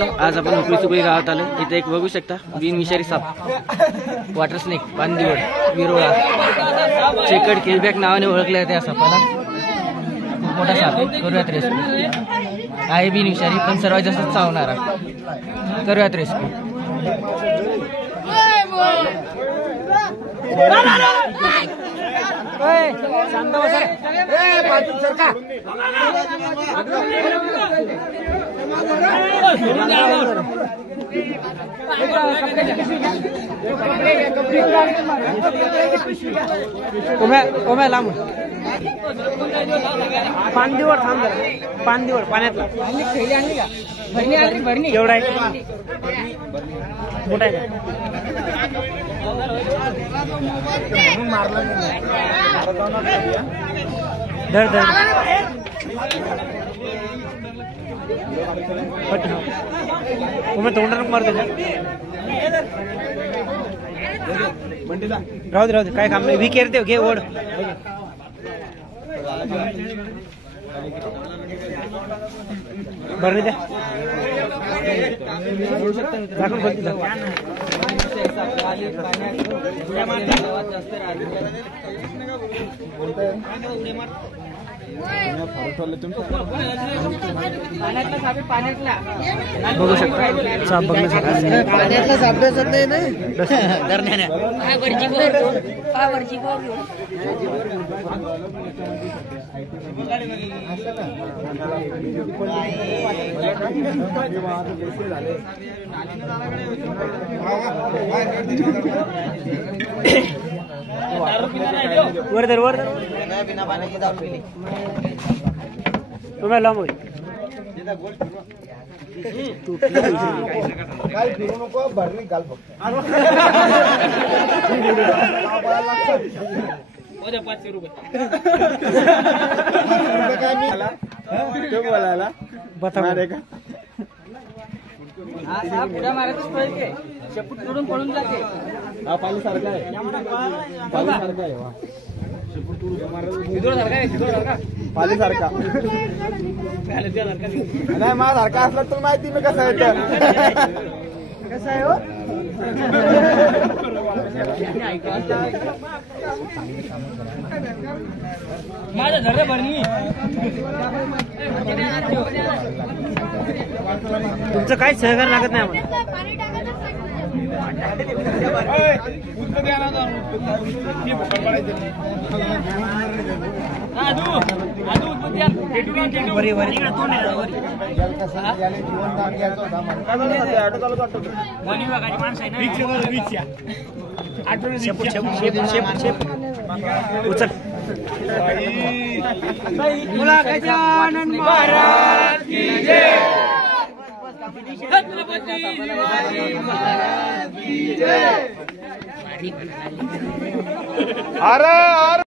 आज आपण उकळी सुकळी गावात आलो। इथे एक बघू शकता बिनविषारी साप वॉटर स्नेक पानदिवड विरोळा चेकड किलबॅक नावाने ओळखले जाते। या सापाला खूप मोठा साप आहे। करूयात रेस्क्यू आहे बिनविषारी पण सर्वात जास्त चावणारा। करूयात रेस्क्यू। लांब पानदिवड थांब जरा। पानदिवड पाण्यातला भरणी एवढा आहे मोठा आहे धर धर तुम्हें तोंडात मारतो राहू दे काय काम नाही। वी केरते घे ओढ भरणी द्या झाकून खोलती जा। बघू शकता साप बघण्यासाठी पाण्यातला साप दिसत नाही वर बिना पाण्याची दारू पिली तुम्ही लांब काय फिरू नको भरणी घाल फक्त 500 रुपये काय मी तो बोलायला बता रे का हा साप पुढे मारतच पळते शेपूट तोडून पळून जाते। हा पाली सारखा आहे पाली सारखा आहे वा शेपूट तोडून मारत सिद्धो सारखा आहे सिद्धो सारखा पाली सारखा पहिले त्या सारखा नाही मा सारखा असला तर माहिती मी कसा आहे कसा आहे हो माझ्या धरले भरणी तुमचं काय सहकार लागत नाही उचल महाराज की जय छत्रपती शिवाजी महाराज की जय। अरे